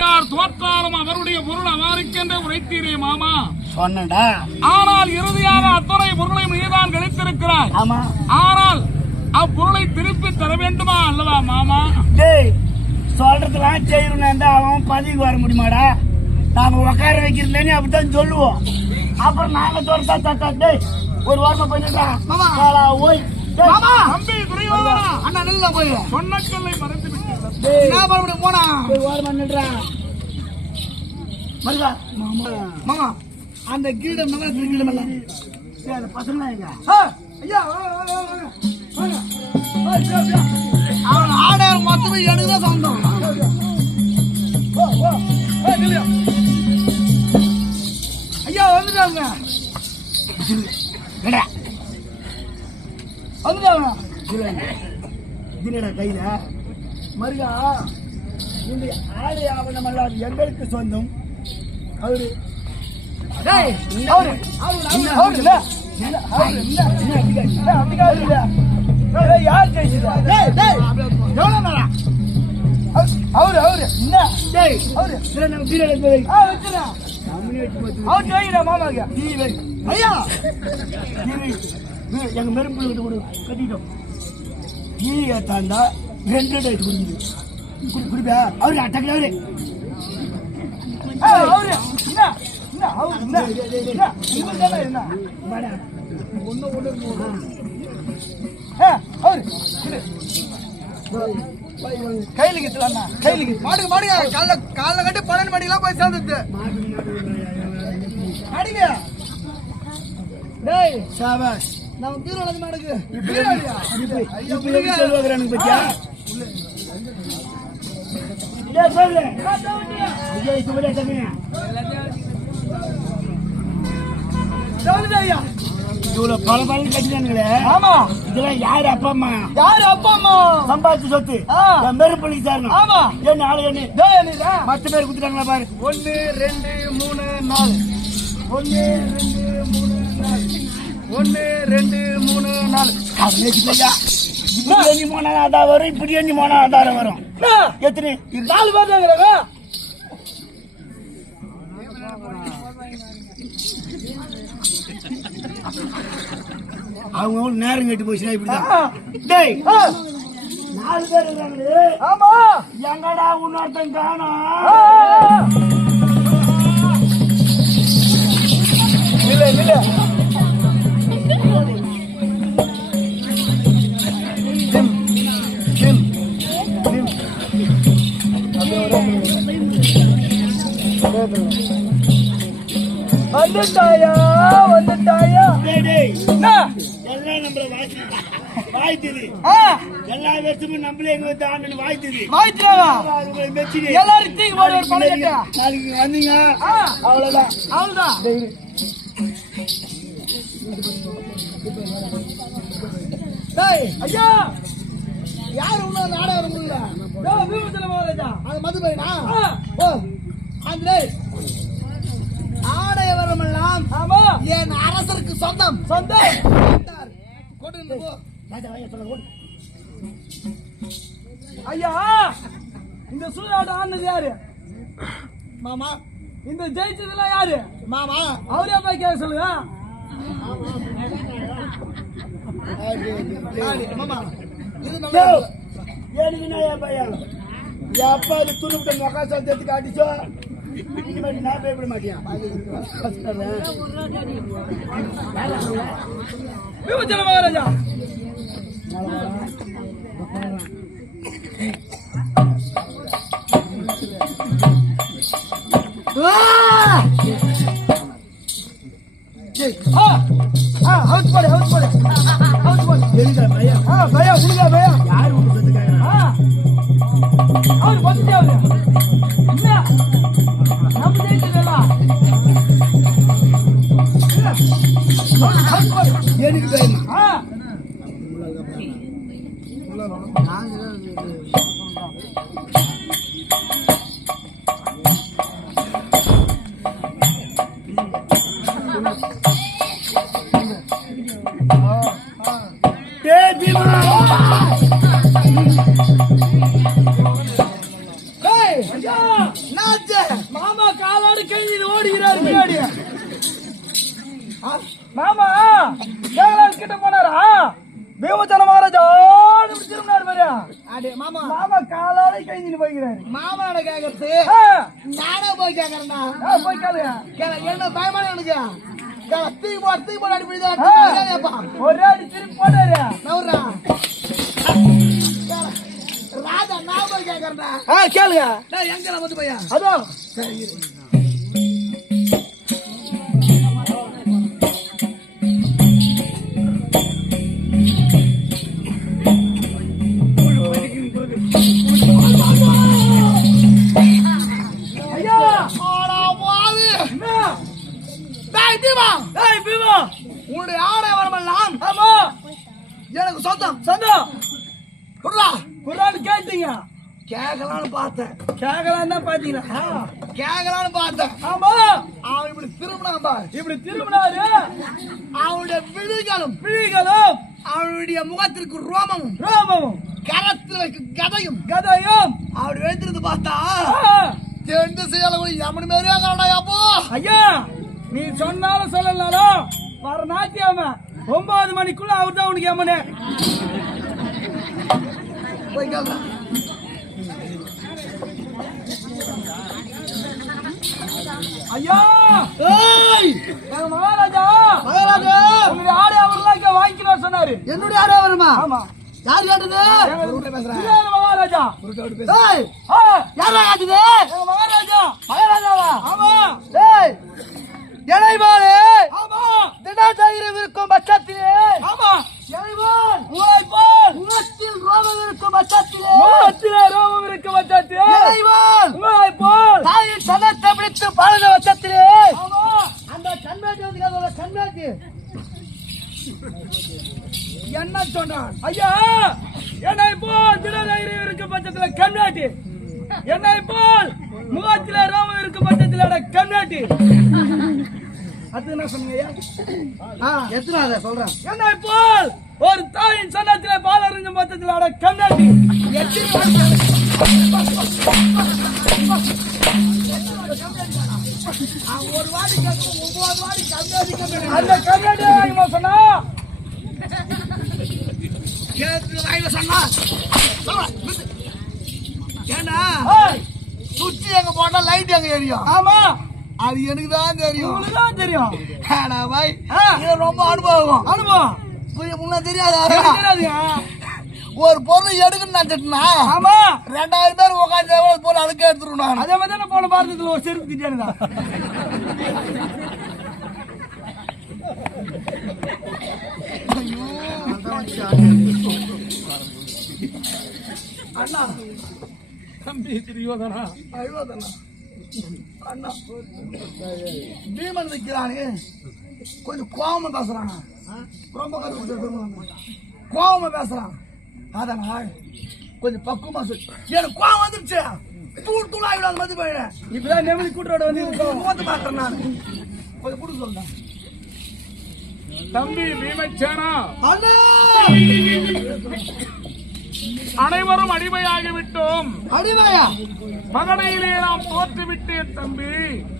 யார் தோற்றாலும் அவருடைய பொருள் அவாருக்கென்றே உரைத்தீரே மாமா. சொன்னடா. ஆனால் இறுதியாக அத்தனை பொருளை நீதான் கிடைத்திருக்கிறாய் ஆமா. ஆனால் அப்பொருளை திருப்பி தர வேண்டுமா அல்லவா மாமா? டேய் சொல்றதெல்லாம் செய்யணும் அவன் பதவிக்கு வர முடியுமாடா? நாம உட்கார வைக்கிறதுலன்னு அப்படித்தான் சொல்லுவோம். அப்புறம் நாங்க தோறதா தாத்தா டேய் ஒரு வாரமா பண்ணிட்டா மாமா. ஓய். மாமா! தம்பி அண்ணா நெல்ல போய். சொன்ன சொல்லை மறந்து டேய், என்ன பண்ண முடியும் போனா? ஒரு வாரமா நின்றா மருதா மாமா. மாமா. அந்த கீடம் நல்லா இருக்கு கீடம் எல்லாம் டேய், அந்த பசங்க எங்க ஐயா. அவன் ஆடார் மொத்தமே எனக்கு தான் சொந்தம். ஐயா வந்துட்டாங்க. கடா வந்துட்டாங்க இதுனடா கையில. மருகா இந்த ஆடை ஆவணம் எல்லாம் எங்களுக்கு சொந்தம். அவரு. யார் டேய், எவ்வளவு நேரா? அவரு, அவரு, டேய், அவரு. அவர் மாமாக்கு. ஐயா, எங்கள் மெரும்பு கிட்ட கொடு கட்டிட்டோம் நீ ஏத்தாண்டா ரெண்டு டேட் குடிக்குது குடி குடிப்பா அவரு அட்டக்கு அவரு அவரு, என்ன, என்ன, அவரு, என்ன, என்ன, இவரு தானே என்ன? வாடா. ஆ, அவரு, கையில கிட்டுலாண்ணா கையில கிட்டு மாடுங்க மாடுங்க காலைல காலைல கட்டி பன்னெண்டு மணிக்கெல்லாம் போய் அடிங்க. டேய் சாபாஷ். நம்ம பீரோலது மாடுக்கு இப்ப எப்படி. செல்வாக்குறானுங்க பத்தியா? இவ்வளவு பல பலன் கட்டினானுங்களே. ஆமா. இதெல்லாம் யாரு அப்பா அம்மா? யாரு அப்பா அம்மா? சம்பாதிச்சு சொத்து. மெருப்பள்ளி சாரணும் ஆமா. என்ன ஆளு என்ன? மத்த பேர் குடுத்துட்டாங்களா பாரு. ஒன்னு ரெண்டு மூணு நாலு. ஒன்னு ரெண்டு மூணு நாலு. ஒன்னு ரெண்டு மூணு நாலு. இப்படி போனா அதான் வரும் இப்படி எண்ணி போனா அதான் வரும்? எத்தனை. நாலு பேர் தாங்கிறாங்க அவங்க நேரம் கட்டி போச்சுன்னா இப்படிதான். டேய். நாலு பேர் இருக்காங்களே ஆமா. எங்கடா உன்னொருத்தன் காணோம்? ஆ, இல்ல இல்ல வந்துட்டாயா? வந்துட்டாயா? எல்லா வருஷமும் நம்மளே எங்க வந்து ஆண்டுன்னு வாய்த்துது எல்லாரும் கட்டு. நாளைக்கு வந்தீங்க. அவ்வளவுதான். அவ்வளவுதான். டேய் ஐயா. யார் உன்ன நாடகம் முடியல டேய் விமர்சன மகாராஜா அது மது பையனா ஓ ஆந்திரே ஆடைய வரமெல்லாம் ஆமா என் அரசருக்கு சொந்தம் சொந்தம் கொண்டு போ ராஜா வாங்க சொல்ல ஓடு ஐயா இந்த சூதாட்டம் ஆனது யாரு மாமா இந்த ஜெயிச்சதுலாம் யாரு மாமா அவரே போய் கேட்க சொல்லுங்க மாமா என்ன என் பையன்? என் அப்பா அது துணுவிட்ட மொக்கா சத்தத்துக்கு அடிச்சோ இனிமேல் நான் பயப்பட மாட்டேன். மகாராஜா. மாமா காலாடு கையில் ஓடுகிறார். பின்னாடி மாமா கேரளாவுக்கு கிட்ட போனாரா? தேவச்சன மகாராஜா. அடே மாமா. மாமா காலாலே கைஞ்சிட்டு போய்கிறாரு மாமாவோட கேக்குறது? நானே போய் கேக்குறேன்னா போய் கேளுங்க கேள- என்ன பயமான எனக்கு கேள, தூக்கி போட்டு தூக்கி போட்டு அடி போய் ஆ, ஒரே அடி திருப்பி போட்டாரு. நவுறா. ராஜா நான் போய் கேக்குறேன்டா. ஆ கேளுங்க. எங்க வந்து பையா? அதோ. ஐயா கேட்கலான்னு பார்த்தேன். கேட்கலாம் தான் பாத்தீங்களா கேட்கலான்னு பார்த்தேன். ஆமா. அவன் இப்படி திரும்பினான் பார். இப்படி திரும்பினாரு. அவனுடைய விழிகளும் பிழிகளும் அவனுடைய முகத்திற்கு ரோமமும் ரோமமும் கரத்தில் வைக்கும் கதையும் கதையும். அப்படி வைத்திருந்து பார்த்தா தெரிந்து செய்யல எமனு மாதிரியா அப்போ. ஐயா நீ சொன்னாலும் சொல்லலாலும் வர நாட்டியாம ஒன்பது மணிக்குள்ள அவர் தான் உனக்கு எம்மனே போய் கேள்றா ஐயா! ஏய்! மகாராஜா! மகாராஜா! உங்களுடைய ஆடை அவர்லாம் இங்க வாங்கிக்கணும் சொன்னாரு. என்னுடைய ஆடை வருமா ஆமா. யார் கேட்டது? மகாராஜா? ஏய்! யாரா கேட்டது? மகாராஜா! மகாராஜாவா? ஆமா. ஏய் இளைவாளே ஆமா. தினதயிரம் இருக்கும் பட்சத்திலே ஆமா. முகத்தில் ரோமம் இருக்கும் பட்சத்திலே! முகத்திலே ரோமம் இருக்க வச்சாச்சு இளைவான் உங்களை போல் தாயின் சதத்தை பிடித்து பட்சத்திலே! ஆமா! அந்த வந்து அதோட கண்மேட்டி என்ன சொன்னான்? ஐயா! என்னை போல் திடதைரியம் இருக்க பட்சத்துல கண்ணாட்டி என்னை போல் முகத்தில ரோமம் இருக்க பட்சத்துல கண்ணாட்டி அது என்ன சொன்னீங்க ஐயா? ஆ எத்தனாவது சொல்றேன்? என்னை போல் ஒரு தாயின் சன்னத்திலே பால் அறிஞ்சும் பட்சத்தில் அட கண்ணாட்டி ஒரு வாடி ஒன்பது வாடி கண்ணாடி அந்த கண்ணாடி வாங்கி சொன்னா. வாயில சொன்னா. ஏன்னா சுத்தி எங்க போட்டா லைட் எங்க எரியும்? ஆமா. அது எனக்கு தான் தெரியும். தான் தெரியும். ஆனா பாய். ஆ. இது ரொம்ப அனுபவம். அனுபவம். புரிய முன்ன தெரியாதா? ஒரு பொருள் எடுக்கணும்னு நினைச்சிட்டுனா ஆமா. ரெண்டாயிரம் பேர் உட்காந்து எவ்வளவு பொருள் அதுக்கு எடுத்துருவோம் நான். அதே மாதிரி தானே போன பாரதத்துல ஒரு செருப்பு திட்டானுங்க அண்ணா. தம்பி துரியோதனா அழுவதண்ணா அண்ணா பீமன் நிற்கிறானே கொஞ்சம் கோவமா பேசுறானா? ரொம்ப கோவமா பேசுறான். அதனால் கொஞ்சம் பக்குவமா சொல்லு எனக்கு கோவம் வந்துருச்சு. தூள் தூள் ஆகிடும் மதி போயிடுறேன் இப்பதான் நெமிலி கூட்டரோட வந்து மூத்து பார்க்கறேன் நான். கொஞ்சம் கொடுக்க சொல்றேன். தம்பி பீமச்சேனா அண்ணா! அனைவரும் அடிமையாகிவிட்டோம். அடிமையா? பகடையிலே நாம் தோற்றுவிட்டேன் தம்பி.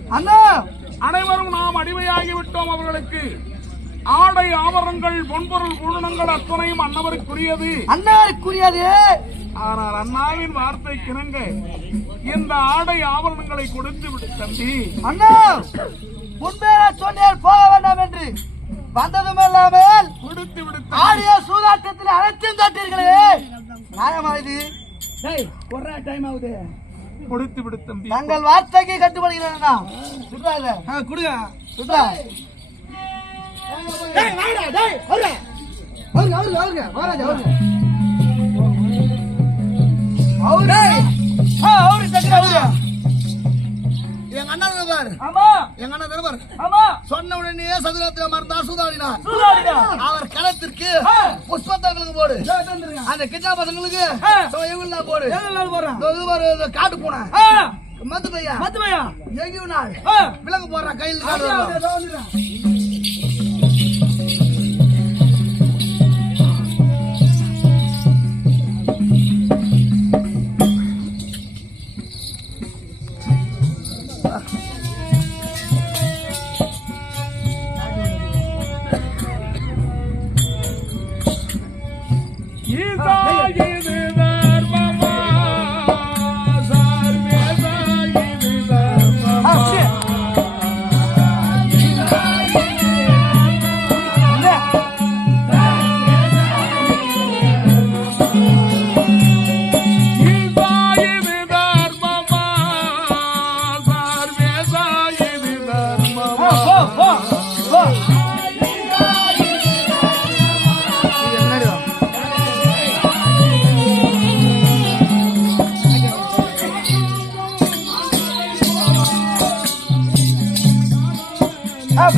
அண்ணா! அனைவரும் நாம் அடிமையாகிவிட்டோம் அவர்களுக்கு. ஆடை ஆபரணங்கள் பொன்பொருள் பூரணங்கள் அத்தனையும் அன்னவருக்குரியது. அண்ணாருக்குரியது ஆனால் அண்ணாவின் வார்த்தை கிணங்க இந்த ஆடை ஆபரணங்களை கொடுத்து விடு தம்பி. அண்ணா! நான் சொன்னேன் போக வேண்டாம் என்று. வந்ததும் இல்லாமல் கொடுத்து விடு ஆடிய சூதாட்டத்தில் அனைத்தும் தட்டீர்களே. நியாயமா இது டேய் கொரோனா டைம் ஆகுது. கொடுத்து விடு தம்பி. தங்கள் வார்த்தைக்கு கட்டுப்படுகிறேன் சுற்றா இத ஆ, கொடுங்க சுற்றா டேய் வாடா டேய் அவரு அவரு அவரு அவரு மகாராஜா அவரு அவரு ஆ, அவரு சக்கர அவரு எங்க அண்ணன் பாரு. ஆமா. எங்க அண்ணன் பாரு. ஆமா. சொன்ன உடனே சதுரத்துல மறந்தா சூதாடிடா அவர் களத்திற்கு. புஷ்பத்தங்களுக்கு போடு. அந்த கிச்சா பசங்களுக்கு ஆ. இவங்கெல்லாம் போடு. இதோ பாரு, காட்டு போன. மத்து பையா மத்துமையா எங்கேயும் நாள் விலங்கு போடுறான் கையில்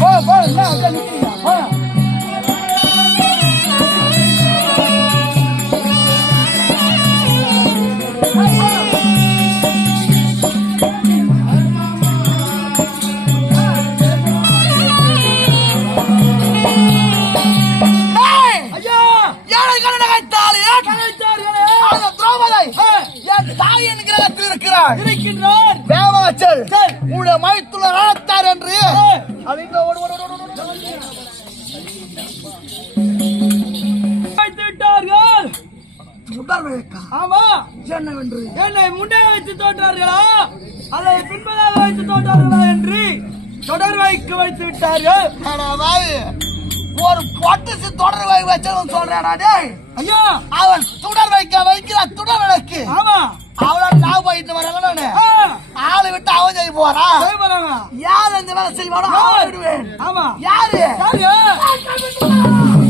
போ போ என்ன அங்க நிக்கிறீங்க போ இருக்கிறார் இருக்கின்றார் தேவாச்சல் உடைய ராணத்தார் என்று அவங்க ஓடு ஓடு ஓடு ஓடு ஓடு. வைத்து விட்டார்கள் உடற்பயிற்கா. ஆமா. என்னவென்று? என்னை முன்னே வைத்து தோற்றார்களா அதை பின்பதாக வைத்து தோற்றார்களா என்று தொடர் வைக்க வைத்து விட்டார்கள். ஒரு பொட்டுச்சு தொடர் வை வச்சவன் சொல்றாடா டேய்? ஐயா. அவன் தொடர் வைக்க வைக்கிற தொடர் விளக்கு. ஆமா. அவளோட நான் போயிட்டு வரேன் நானு ஆளை விட்டு அவன் செய்ய போறான் யார் இந்த வேலை செய்வானோ அவன் விடுவேன். ஆமா. யாரு? யாரு?